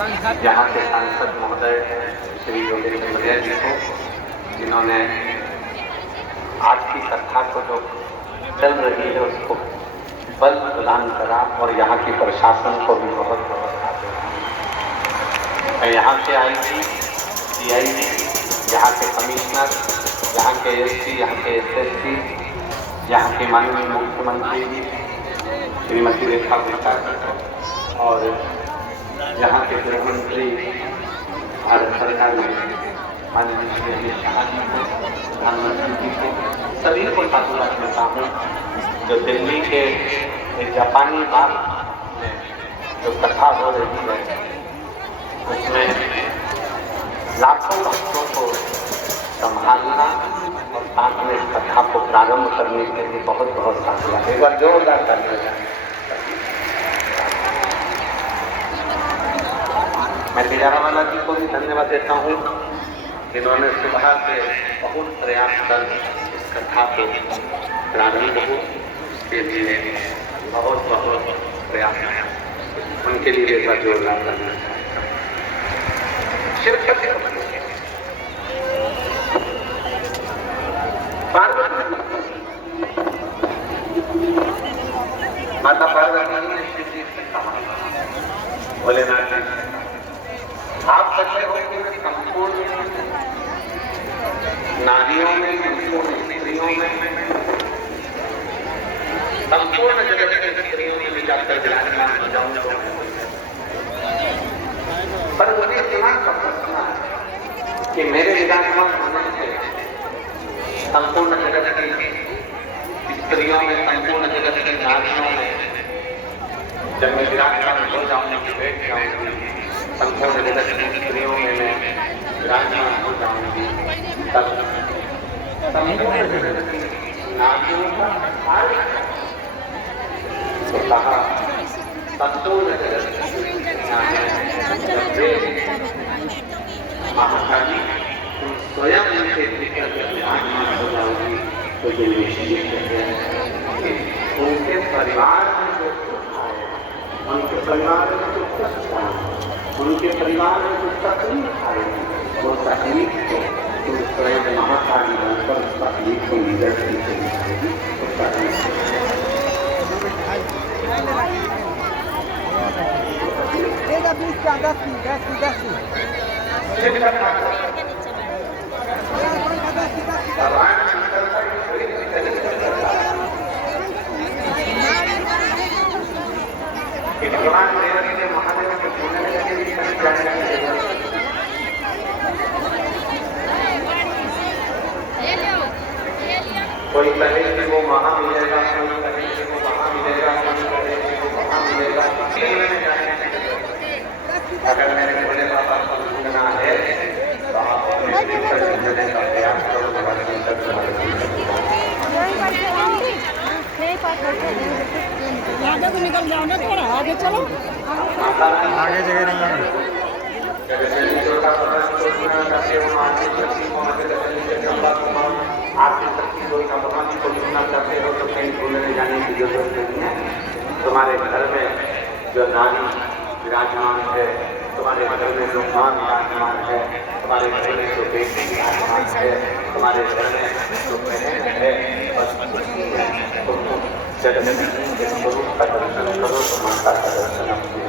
यहाँ के सांसद महोदय श्री योगेंद्र मलया जी को, जिन्होंने आज की कथा को जो चल रही है उसको बल प्रदान करा, और यहाँ की प्रशासन को भी बहुत बहुत आभार। मैं यहाँ के आईजी, सीआईजी, यहाँ के कमिश्नर, यहाँ के एसपी, यहाँ के एसएसपी, यहाँ के माननीय मुख्यमंत्री श्रीमती रेखा गुप्ता और यहाँ के गृह मंत्री भारत सरकार में माननीय श्री अमित शाह जी को, प्रधानमंत्री जी को, सभी को साधुवाद देता हूँ। जो दिल्ली के जापानी बाग में जो कथा हो रही है उसमें लाखों भक्तों को संभालना और साथ में इस कथा को प्रारंभ करने के लिए बहुत बहुत साधुवाद। एक बार जोरदार तालियां। मैं बिजारावाला जी को भी धन्यवाद देता हूँ, जिन्होंने सुबह से बहुत प्रयास कर इस कथा को प्रारंभ हो, उसके लिए बहुत बहुत प्रयास है। उनके लिए एक बार जोरदार करना चाहता हूँ। माता पार्वती ने शिव जी से कहा, भोलेनाथ जी आप कहते हो कि मैं संपूर्ण नारियों में, संपूर्ण स्त्रियों में, संपूर्ण जगत के स्त्रियों में भी जाकर विराजमान हो जाऊंगा, पर मुझे इतना समझना है कि मेरे विराजमान होने से संपूर्ण जगत की स्त्रियों में, संपूर्ण जगत की नारियों में जब मैं विराजमान हो जाऊंगी, बैठ जाऊंगी, संपूर्ण जगत की स्त्रियों में मैं विराजमान हो जाऊंगी, तब संपूर्ण जगत की नारियों का तो कहा संपूर्ण जगत महाकाली तुम स्वयं से विराजमान हो जाओगी, तो ये निश्चित है कि उनके परिवार में जो सुख आए, उनके परिवार में जो कष्ट आए, उनके परिवार में जो तकलीफ आएगी, वो तकलीफ को तुम स्वयं महाकाली बनकर उस तकलीफ को निगलती चली जाएगी। उस तकलीफ भगवान महादेव को ढूंढने के लिए कोई कहे कि वो वहाँ मिलेगा, कोई कहे कि वो वहाँ मिलेगा, कोई कहे कि वो वहाँ मिलेगा। अगर मेरे भोले बाबा को ढूंढना है तो आप अपने भीतर ढूंढने का प्रयास करो। निकल जाओ ना, थोड़ा आगे चलो, आगे जगह नहीं है। आपकी शक्ति को भगवान को ढूंढना चाहते हो तो कहीं ढूंढने जाने की जरूरत नहीं है। तुम्हारे घर में जो नारी विराजमान है, तुम्हारे घर में जो मां विराजमान है, तुम्हारे घर में जो बेटी विराजमान है, तुम्हारे घर में जो बहन है, बस स्वरूप का दर्शन करो तो माता का दर्शन अपने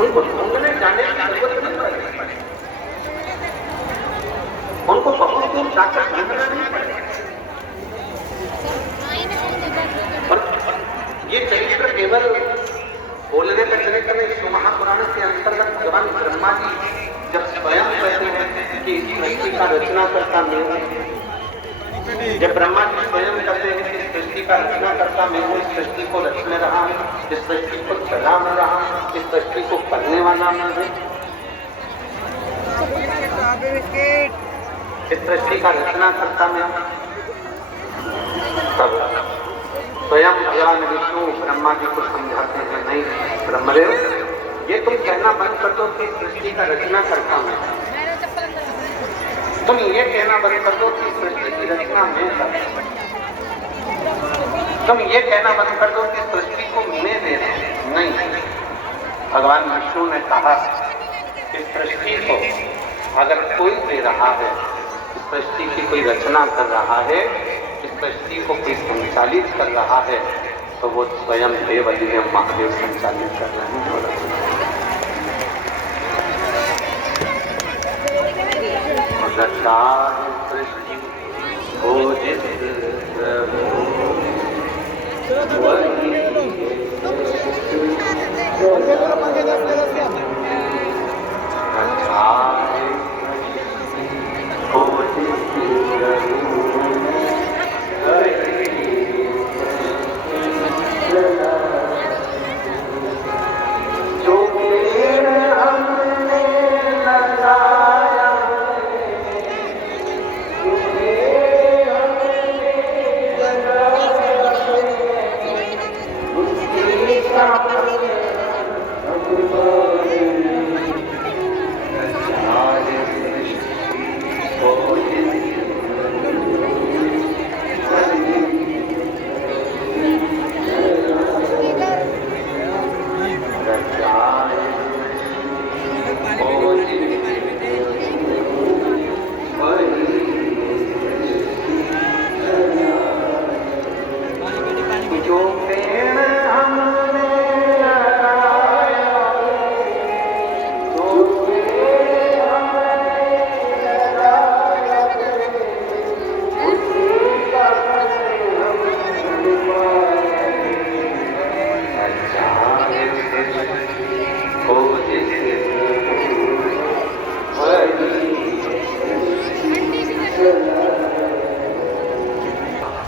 उनको ढूंढने जाने की जरूरत नहीं पड़ेगी, उनको बहुत दूर जाकर ढूंढना नहीं पड़ेगा। और ये चरित्र केवल बोलने का चरित्र नहीं, शिव महापुराण के अंतर्गत भगवान ब्रह्मा जी जब स्वयं कहते हैं कि इस सृष्टि का रचना करता मैं हूं, जब ब्रह्मा जी स्वयं कहते हैं कि इस सृष्टि का रचना करता मैं हूं, इस सृष्टि को रचने रहा हूं, इस सृष्टि को चला मैं रहा हूं, इस सृष्टि को करने वाला मैं हूं, इस सृष्टि का रचना करता मैं हूं, तब स्वयं भगवान विष्णु ब्रह्मा जी को समझाते हैं, नहीं ब्रह्मदेव, ये तुम कहना बंद कर दो कि सृष्टि का रचना करता मैं, तुम ये कहना बंद कर दो कि सृष्टि की रचना मैं करता। तुम ये कहना बंद कर दो कि सृष्टि को मैं दे रहा हूं। नहीं, भगवान विष्णु ने कहा कि सृष्टि को अगर कोई दे रहा है, सृष्टि की कोई रचना कर रहा है, इस सृष्टि को कोई संचालित कर रहा है, तो वो स्वयं देव अधिदेव महादेव संचालित कर रहे हैं। सृष्टि हो जिस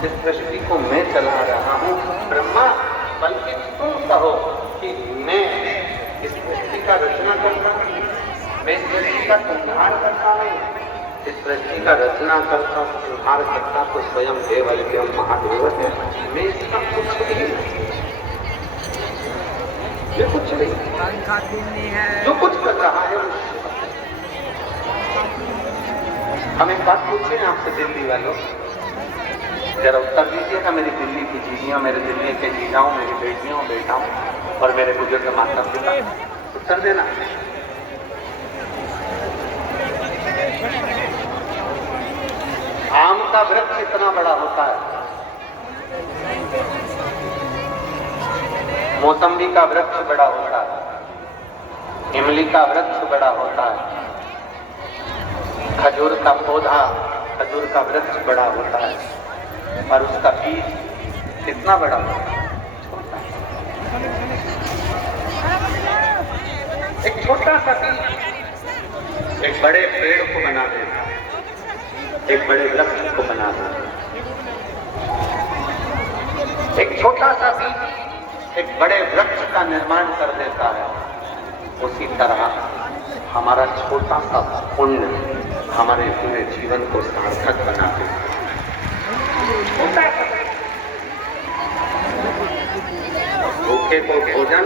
इस सृष्टि को मैं चला रहा हूँ। ब्रह्मा, बल्कि तुम कहो कि मैं इस सृष्टि का रचना करता हूँ, मैं इस सृष्टि का संहार करता नहीं। इस सृष्टि का रचना करता, संहार करता तो स्वयं देव अधिदेव महादेव है। मैं इसका कुछ नहीं, ये कुछ नहीं है। जो कुछ कर रहा है हम एक बात पूछे हैं आपसे दिल्ली वालों, जरा उत्तर दीजिएगा। मेरी दिल्ली की जीवियों, मेरे दिल्ली के जीजाओं, मेरी बेटियों बेटाओं और मेरे बुजुर्ग माता पिता, उत्तर देना। आम का वृक्ष कितना बड़ा होता है? मौसम्बी का वृक्ष बड़ा होता है, इमली का वृक्ष बड़ा होता है, खजूर का पौधा, खजूर का वृक्ष बड़ा होता है, और उसका बीज कितना बड़ा होता है? एक छोटा सा बीज एक बड़े पेड़ को बना देता है, एक बड़े वृक्ष को बना देता है। एक छोटा सा बीज एक बड़े वृक्ष का निर्माण कर देता है। उसी तरह हमारा छोटा सा पुण्य हमारे पूरे जीवन को सार्थक बना देता है। भूखे को भोजन,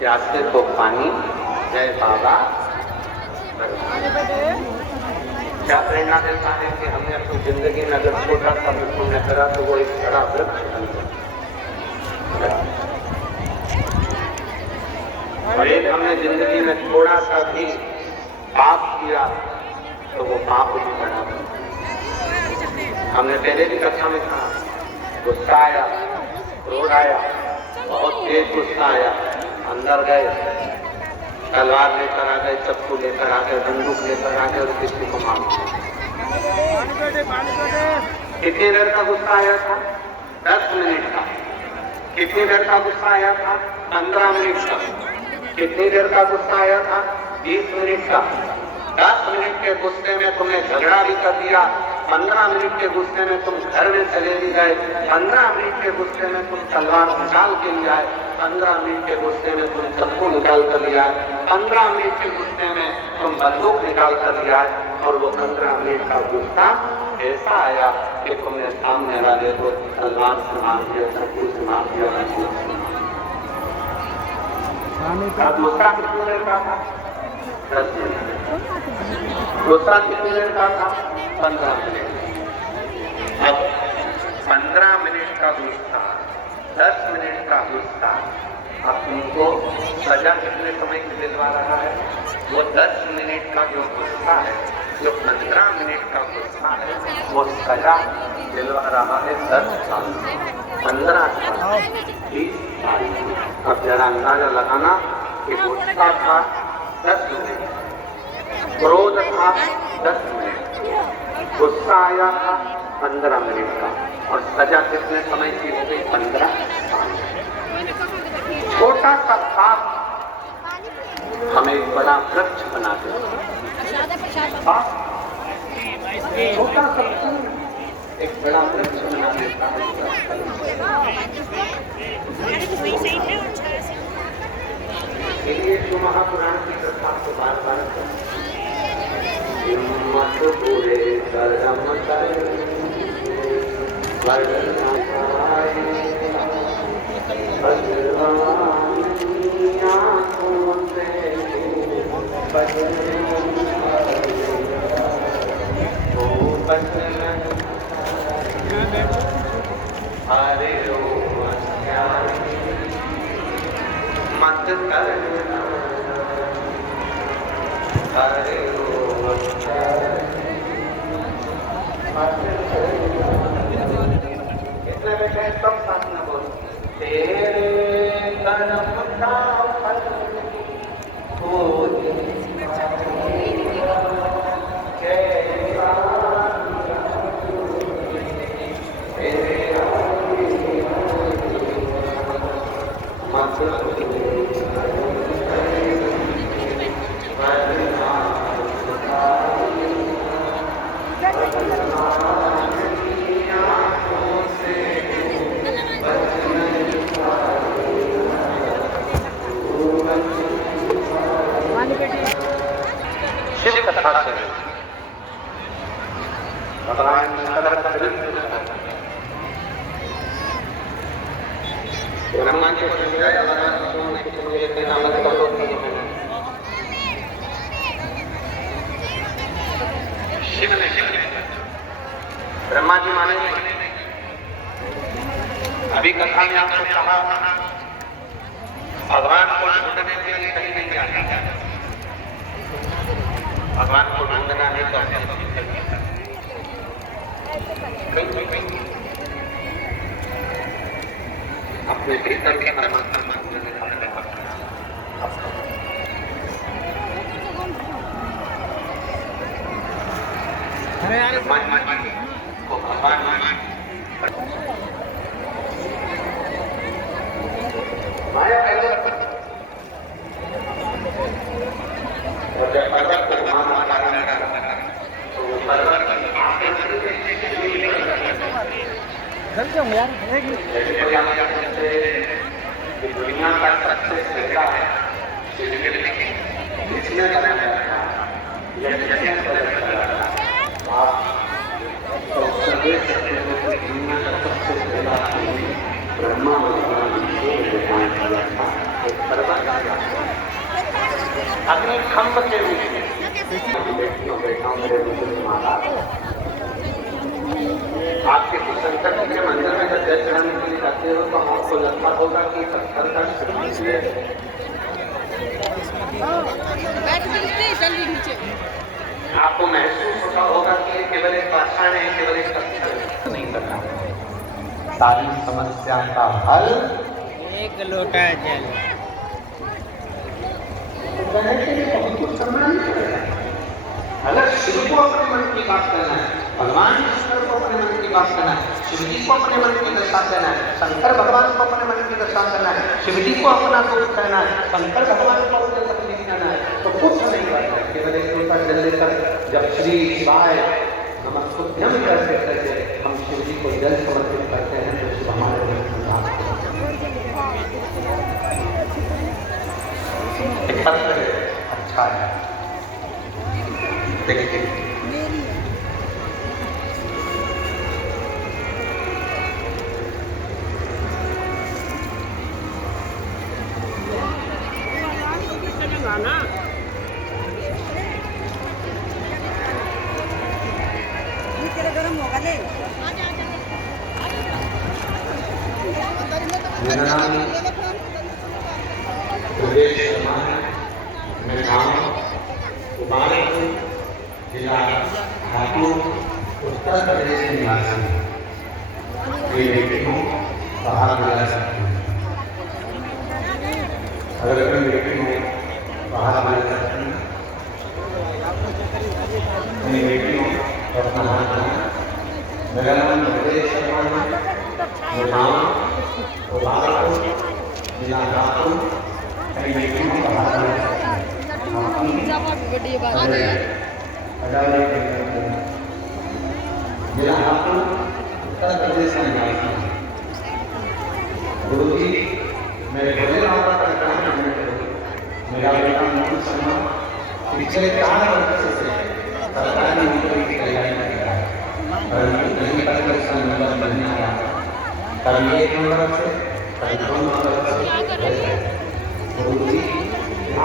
प्यासे को पानी। जय बाबा। क्या प्रेरणा देता है कि हमने अपनी जिंदगी में अगर छोटा सा भी पुण्य करा तो वो एक बड़ा वृक्ष बन जाए, और एक हमने जिंदगी में थोड़ा सा भी पाप किया तो वो पाप भी बना। हमने पहले भी कथा में कहा, गुस्सा आया, क्रोध आया, बहुत तेज गुस्सा आया, अंदर गए, तलवार लेकर आ गए, चप्पू लेकर आ गए, बंदूक लेकर आ गए और किसी को मार दिया। कितनी देर का गुस्सा आया था? 10 मिनट का। कितनी देर का गुस्सा आया था? 15 मिनट का। कितनी देर का गुस्सा आया था? 20 मिनट का। 10 मिनट के गुस्से में तुमने झगड़ा भी कर दिया, 15 मिनट के गुस्से में तुम घर में चले भी गए, 15 मिनट के गुस्से में तुम तलवार निकाल के ले आए, 15 मिनट के गुस्से में तुम चप्पू निकाल कर लिया, 15 मिनट के गुस्से में तुम बंदूक निकाल कर लिया, और वो 15 मिनट का गुस्सा ऐसा आया कि तुमने सामने वाले को तलवार से मार दिया, चप्पू से मार दिया। गुस्सा कितनी देर का था? 10 मिनट। गुस्सा कितनी देर का था? 15 मिनट। अब 15 मिनट का गुस्सा 10 मिनट का गुस्सा अब तुमको सजा कितने समय की दिलवा रहा है? वो 10 मिनट का जो गुस्सा है, जो 15 मिनट का गुस्सा है, वो सजा दिलवा रहा है 10 साल, 15 साल, 20 साल। अब जरा अंदाजा लगाना कि गुस्सा था 10 मिनट, क्रोध था 10 मिनट, गुस्सा आया था 15 मिनट का, और सजा कितने समय की हो गई? 15 साल। छोटा सा पाप हमें एक बड़ा वृक्ष बना देता है। छोटा सा एक बड़ा वृक्ष बना देता है। इसलिए जो महापुराण की कथा को बार बार मत पूरे कर्म हरे मत करना हरे इतने बैठे सब साथ में बोल तेरे कर्म का फल शिव कथा से भगवान शंकर का चरित्र ब्रह्मा जी को समझाया, भगवान विष्णु ने कुछ मुझे कहना मत करो कि शिव ने ब्रह्मा जी माने अभी कथा में आपको कहा भगवान को ढूंढने के लिए कहीं नहीं जाना, भगवान को ढूंढना नहीं करना, अपने भीतर के परमात्मा को भगवान माया और जब पर्वत को घुमाना तो पर्वत दुनिया का सबसे पहला है इसलिए बनाया था आप तो सभी दुनिया का सबसे पहला ब्रह्मा अग्नि खंभ के रूप में आपके संकट के मंदिर में जब जल चढ़ाने के लिए जाते हो तो आपको लगता होगा कि पत्थर का आपको महसूस होता होगा कि ये केवल एक पाषाण है, केवल एक पत्थर नहीं करना। सारी समस्या का हल एक लोटा जल। अगर शिव को अपने मन की बात करना है, भगवान ईश्वर को अपने मन की बात करना है, शिव जी को अपने मन की दशा करना है, शंकर भगवान को अपने मन की दशा करना है, शिव जी को अपना दुख करना है, शंकर भगवान को अपने तकलीफ करना है, तो कुछ नहीं करना है। केवल एक लोटा जल लेकर जब श्री शिवाय नमस्तुभ्यं करते करते हम शिव जी को जल समर्पित करते हैं तो शिव हमारे अच्छा है। देखिए गरम होगा ले मेरा नाम ब्रजेश शर्मा है। मैं गाँव उबारपुर, जिला हापुड़, उत्तर प्रदेश में निवासी हूँ। मैं बेटी हूँ, बाहर मिला सकती हूँ। अगर मैं बेटी हूँ, बाहर मिला सकती हूँ। मैं बेटी हूँ और अपना हाथ दूँ। मेरा नाम ब्रजेश शर्मा है। मैं गाँव उबारपुर, जिला हापुड़, मैं बेटी हूँ, बाहर मिला सकती हूँ। जिला हापुड़, उत्तर प्रदेश में निवासी हूँ। गुरु जी, मेरे बड़े बाबा का नाम मेरा बेटा मोहन शर्मा पिछले 4 वर्ष से सरकारी नौकरी की तैयारी कर रहा है, परंतु कहीं पर उसका नंबर नहीं आया। कभी 1 नंबर से, कभी 2 नंबर से। गुरु जी,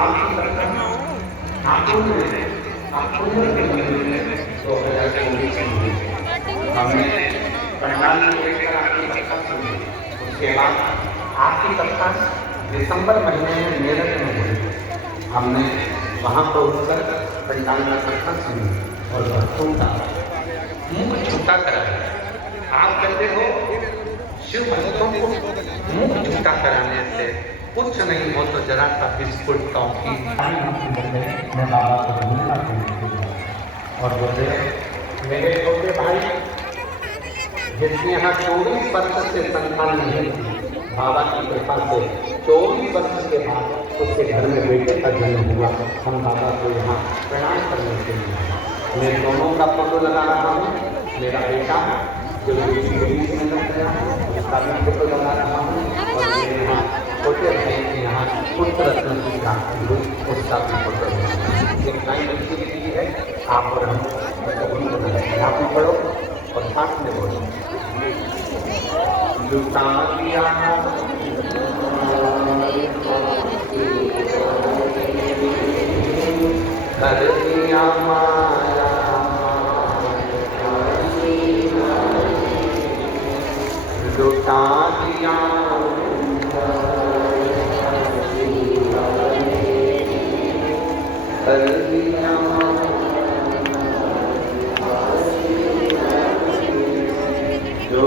आपकी तरफ आपको हमने पंडाल में देखकर आपकी कथा सुनी। उसके बाद आपकी कथा दिसंबर महीने में मेरठ में हुई। हमने वहाँ पर उठकर पंडाल में कथा सुनी और भक्तों का मुँह छूटा कराया। आप कहते हो शिव भक्तों को मुँह छूटा कराने से कुछ नहीं हो तो जरा सा बिस्कुट टॉफी। मैं बाबा को भूलना और बोले मेरे छोटे भाई जिसने यहाँ 24 वर्ष से संतान नहीं थी, बाबा की कृपा से 24 वर्ष के बाद उसके घर में बेटे का जन्म हुआ। हम बाबा को यहाँ प्रणाम करने के लिए मैं दोनों का फोटो लगा रहा हूँ। मेरा बेटा जो बेटी के बीच में लग गया उसका भी फोटो लगा रहा हूँ और मेरे यहाँ छोटे भाई के यहाँ पुत्र रत्न की प्राप्ति हुई उसका भी फोटो लगा। एक नई बच्ची की है आप और हम आप भी पढ़ो और साथ में बोलो। कर दिया माया लुटा दिया कर दिया जो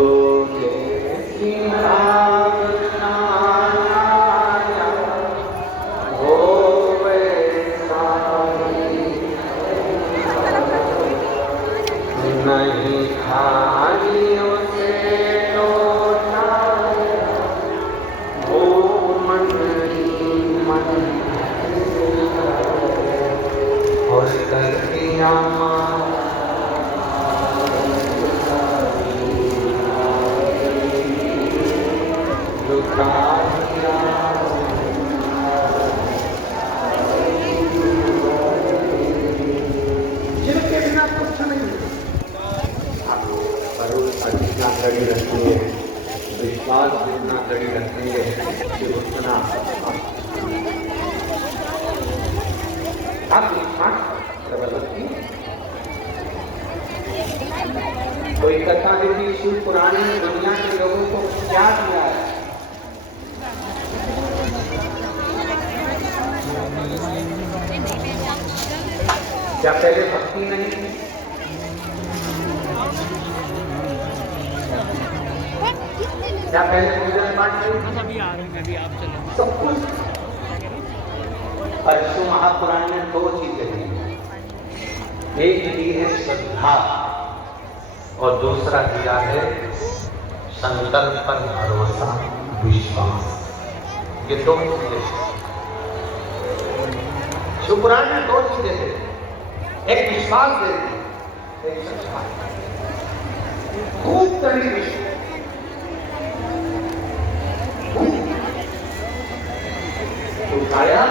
नहीं खाई उसे लौटा वो मन ही मन और कर दिया लुटा दिया जिनके बिना कुछ नहीं जितना कड़ी रखेंगे, विश्वास जितना कड़ी रखेंगे उतना आप जबरदस्ती कोई कथा विधि शिव पुराण ने दुनिया के लोगों को क्या दिया है? क्या पहले भक्ति नहीं थी? क्या पहले पूजन पाठ नहीं? सब कुछ। परशु महापुराण में 2 चीजें हैं। एक दी है श्रद्धा और दूसरा दिया है संकल्प पर भरोसा विश्वास। ये 2 चीजें। शिवपुराण में 2 चीजें हैं। एक विश्वास देती, एक श्रद्धा। खूब कड़ी विश्वास उठाया